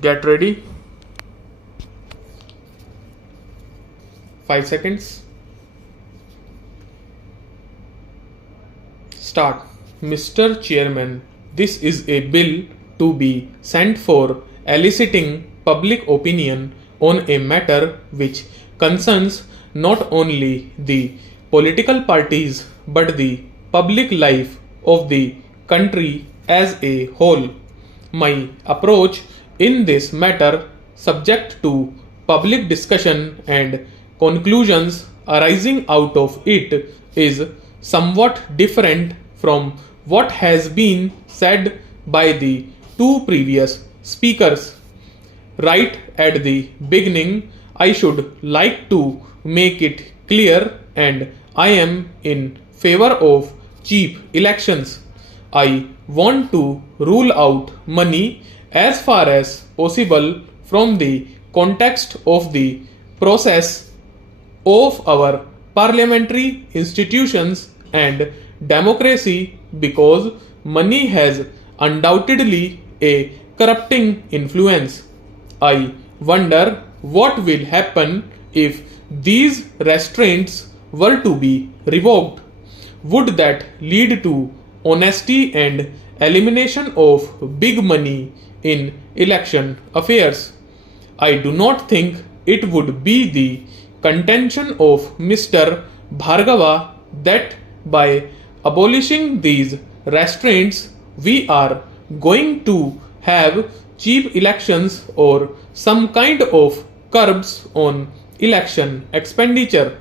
Get ready. 5 seconds. Start. Mr. Chairman, this is a bill to be sent for eliciting public opinion on a matter which concerns not only the political parties but the public life of the country as a whole. My approach in this matter, subject to public discussion and conclusions arising out of it, is somewhat different from what has been said by the two previous speakers. Right at the beginning, I should like to make it clear, and I am in favor of cheap elections. I want to rule out money as far as possible from the context of the process of our parliamentary institutions and democracy, because money has undoubtedly a corrupting influence. I wonder what will happen if these restraints were to be revoked. Would that lead to honesty and elimination of big money in election affairs? I do not think it would be the contention of Mr. Bhargava that by abolishing these restraints we are going to have cheap elections or some kind of curbs on election expenditure.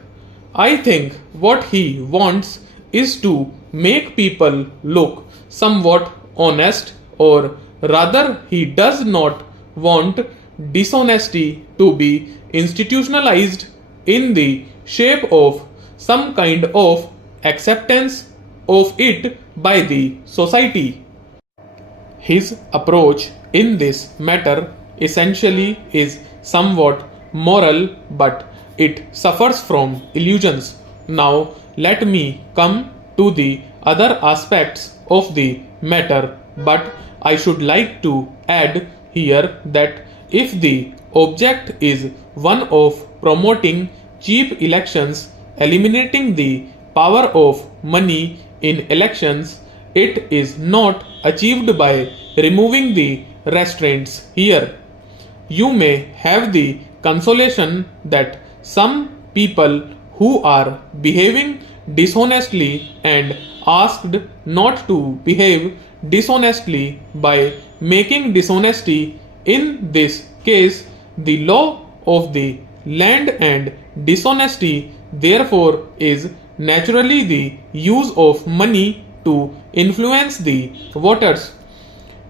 I think what he wants is to make people look somewhat honest, or rather, he does not want dishonesty to be institutionalized in the shape of some kind of acceptance of it by the society. His approach in this matter essentially is somewhat moral, but it suffers from illusions. Now, let me come to the other aspects of the matter, but I should like to add here that if the object is one of promoting cheap elections, eliminating the power of money in elections, it is not achieved by removing the restraints here. You may have the consolation that some people who are behaving dishonestly and asked not to behave dishonestly by making dishonesty in this case the law of the land, and dishonesty therefore is naturally the use of money to influence the voters.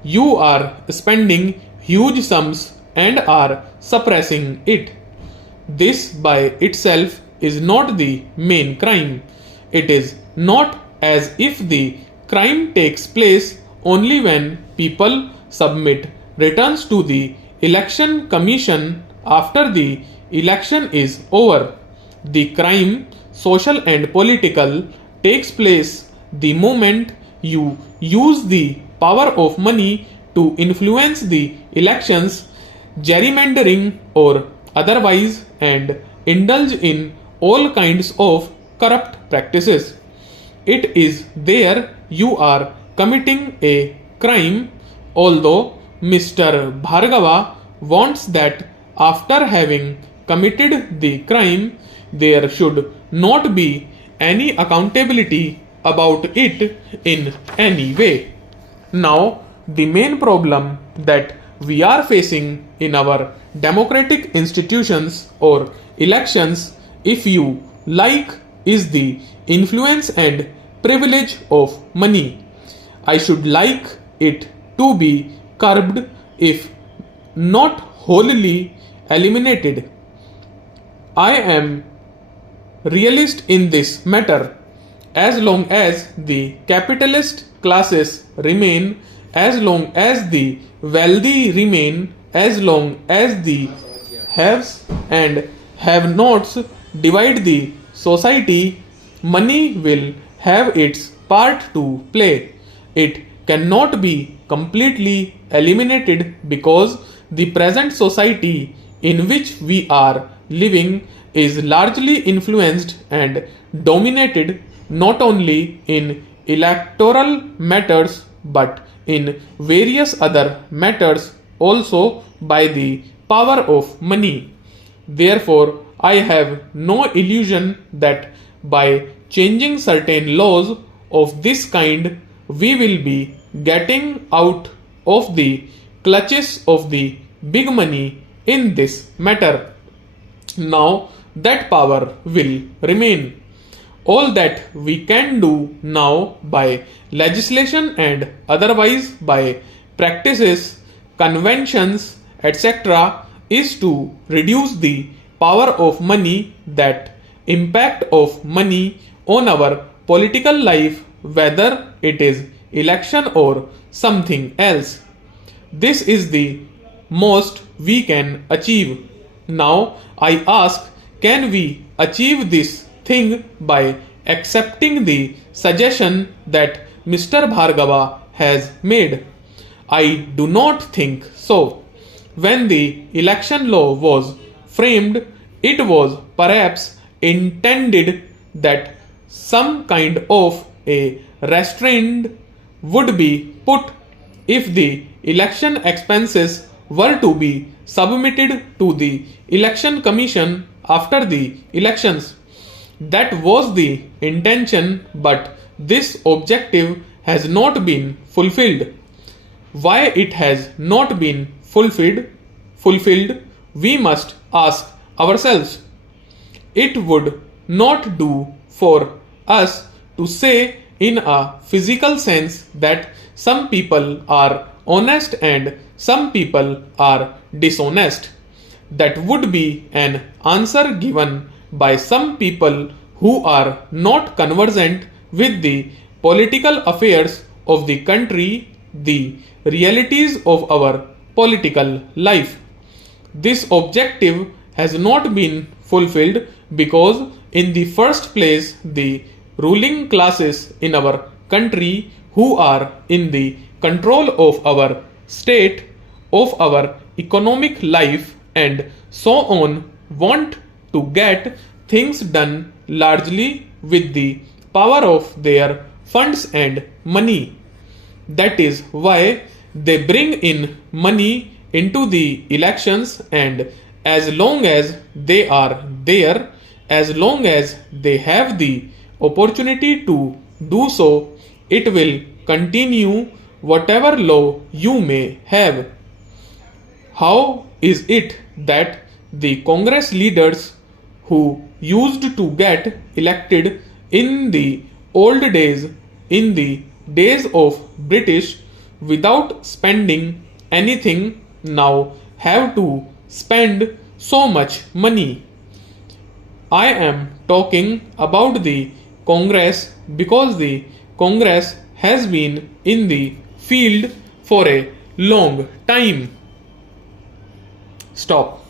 You are spending huge sums and are suppressing it. This by itself is not the main crime. It is not as if the crime takes place only when people submit returns to the election commission after the election is over. The crime, social and political, takes place the moment you use the power of money to influence the elections, gerrymandering or otherwise, and indulge in all kinds of corrupt practices. It is there you are committing a crime, although Mr. Bhargava wants that after having committed the crime, there should not be any accountability about it in any way. Now, the main problem that we are facing in our democratic institutions or elections, if you like, is the influence and privilege of money. I should like it to be curbed, if not wholly eliminated. I am realist in this matter. As long as the capitalist classes remain, as long as the wealthy remain, as long as the haves and have-nots divide the society, money will have its part to play. It cannot be completely eliminated because The present society in which we are living is largely influenced and dominated not only in electoral matters but in various other matters also by the power of money. Therefore, I have no illusion that by changing certain laws of this kind, we will be getting out of the clutches of the big money in this matter. Now, that power will remain. All that we can do now by legislation and otherwise by practices, conventions, etc., is to reduce the power of money, that impact of money on our political life, whether it is election or something else. This is the most we can achieve. Now I ask, can we achieve this thing by accepting the suggestion that Mr. Bhargava has made? I do not think so. When the election law was framed, it was perhaps intended that some kind of a restraint would be put if the election expenses were to be submitted to the election commission after the elections. That was the intention, but this objective has not been fulfilled. Why it has not been fulfilled, we must ask ourselves. It would not do for us to say in a physical sense that some people are honest and some people are dishonest. That would be an answer given by some people who are not conversant with the political affairs of the country, the realities of our political life. This objective has not been fulfilled because, in the first place, the ruling classes in our country who are in the control of our state, of our economic life, and so on, want to get things done largely with the power of their funds and money. That is why they bring in money into the elections, and as long as they are there, as long as they have the opportunity to do so, it will continue whatever law you may have. How is it that the Congress leaders who used to get elected in the old days, in the days of British, without spending anything, now have to spend so much money? I am talking about the Congress because the Congress has been in the field for a long time. Stop.